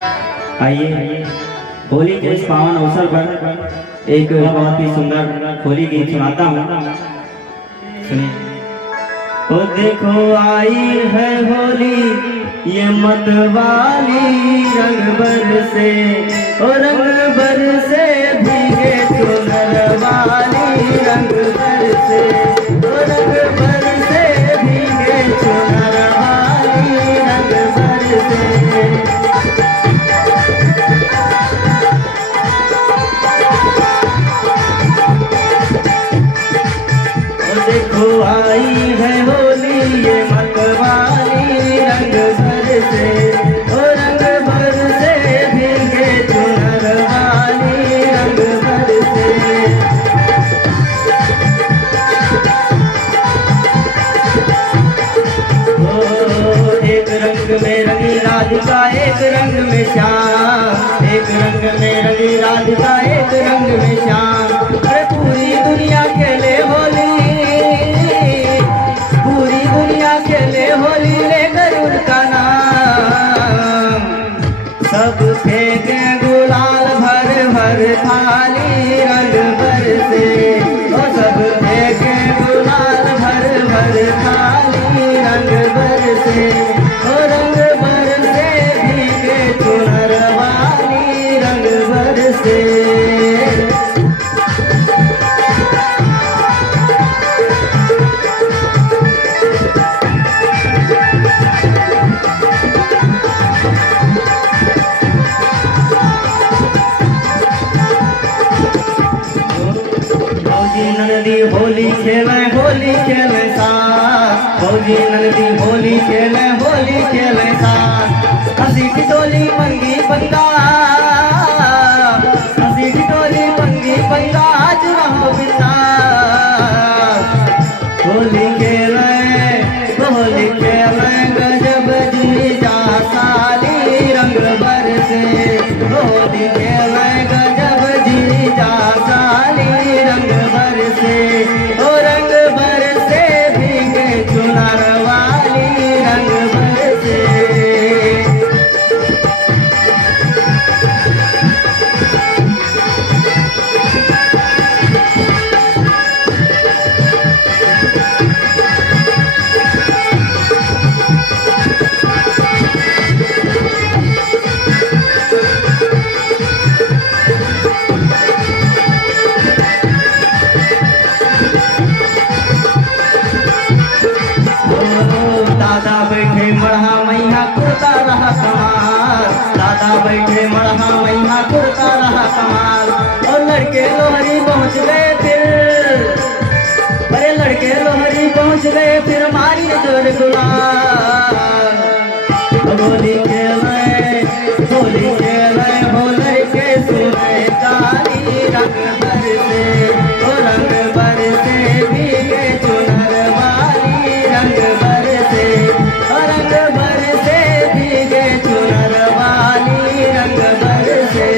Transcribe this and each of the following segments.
आइए होली के इस पावन अवसर पर एक बहुत ही सुंदर होली गीत सुनाता हूँ। सुनिए। ओ देखो आई है होली ये मतवाली, रंग बरसे ओ रंग बरसे भीगे चुनर वाली, रंग बरसे ओ रंग बरसे भीगे चुनर वाली, रंग बरसे। देखो आई है होली ये मतवाली, रंग बरसे ओ रंग बरसे भीगे चुनर वाली, रंग बरसे। ओ एक रंग में रंगी राधिका, एक रंग में श्याम, एक रंग में रंगी राधिका, एक रंग में श्याम। अरे पूरी दुनिया खेले होली, पूरी दुनिया खेले होली लेकर उनका नाम। सब फेंके गुलाल भर भर थाली, रंग बरसे ओ सब फेंके गुलाल भर भर थाली, रंग बरसे ओ रंग बरसे भीगे चुनर वाली, रंग बरसे। नंदी होली खेले, होली खेले साथ, फौजी नंदी होली खेले, होली खेले साथ। हंसी की टोली मंगी बंदा, हंसी की टोली मंगी बंदा, आज रहो बिंदा। होली खेले, होली खेले गजब जी जा साली, रंग बरसे होली खेले गजब जी जा साली, रंग बरसे ओ रंग बरसे भीगे चुनर वाली, रंग बरसे। दादा बैठे मढ़ा मैया कुर्ता रहा कमाल, दादा बैठे मढ़ा मैया कुर्ता रहा कमाल। और लड़के लोहरी पहुँच गए फिर, अरे लड़के लोहरी पहुँच गए फिर मारी जोर गुलाल। होली खेले, होली खेले हो लड़के सुने गाली, रंग बरसे ओ रंग बरसे भीगे चुनर वाली, रंग बरसे ओ रंग बरसे भीगे चुनर वाली, रंग बरसे।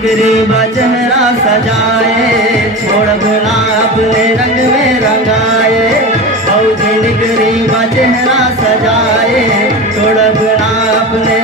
निकरी बा चेहरा सजाए, छोड़ब ना अपने रंग में रंगाए। फौजी निकरी बा चेहरा सजाए, छोड़ब ना अपने